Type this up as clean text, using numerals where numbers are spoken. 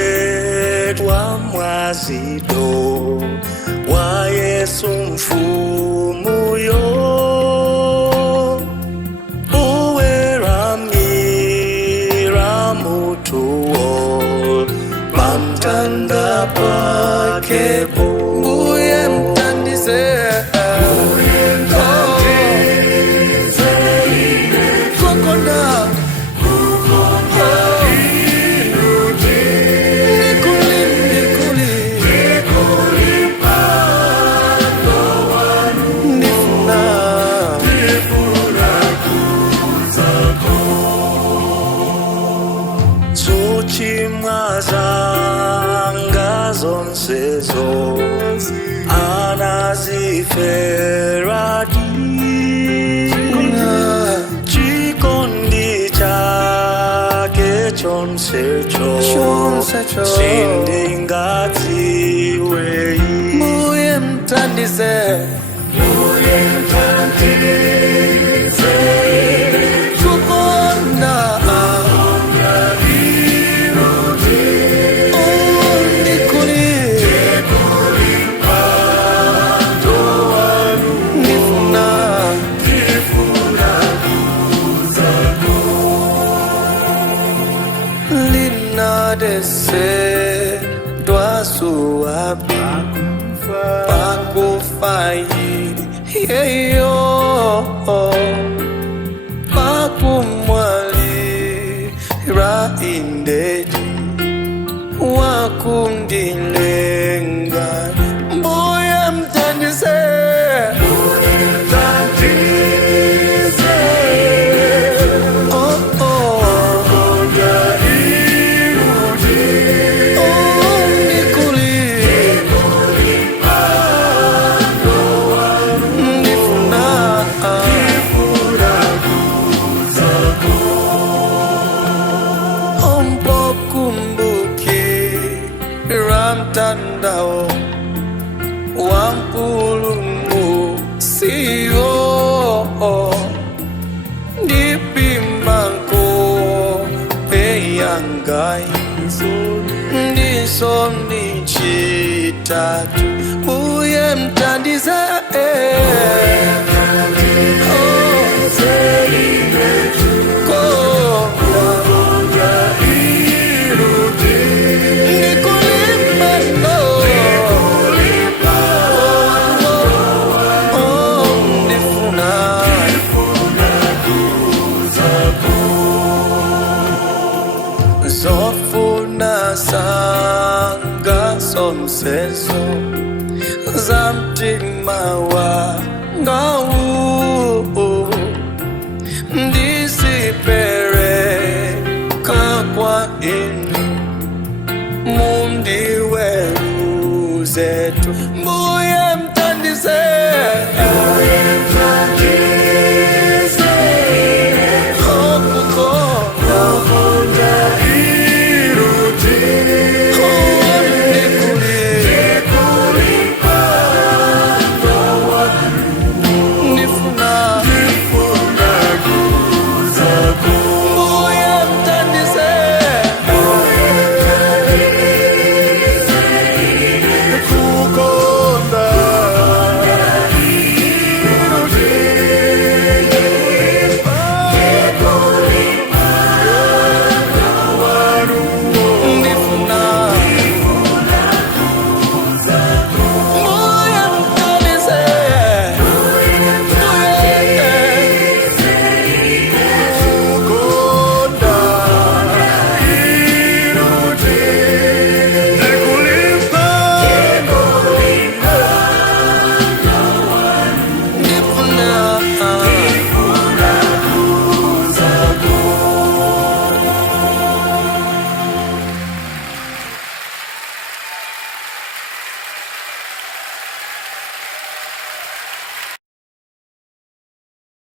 Unakesedwa mwazido wa Yesu mfumuyo uweramira mutuo pamtanda pake Mbuye mtandize Chimwazanga zonsezo anaziferadi chikondi chake chonsecho sindingadziwei. Mbuye mtandize dese doa suabi pakufai yeyo pakumwali ra indeji wakundilenga. Mbuye mtandize mtandao wa mpulungu siyo ndipimbanko peyangai ndiso nichitatu. Mbuye mtandize zofuna sanga somsezo zamtima wanga ndisipere kakwa inu mundiweruzetu. Mbuye mtandize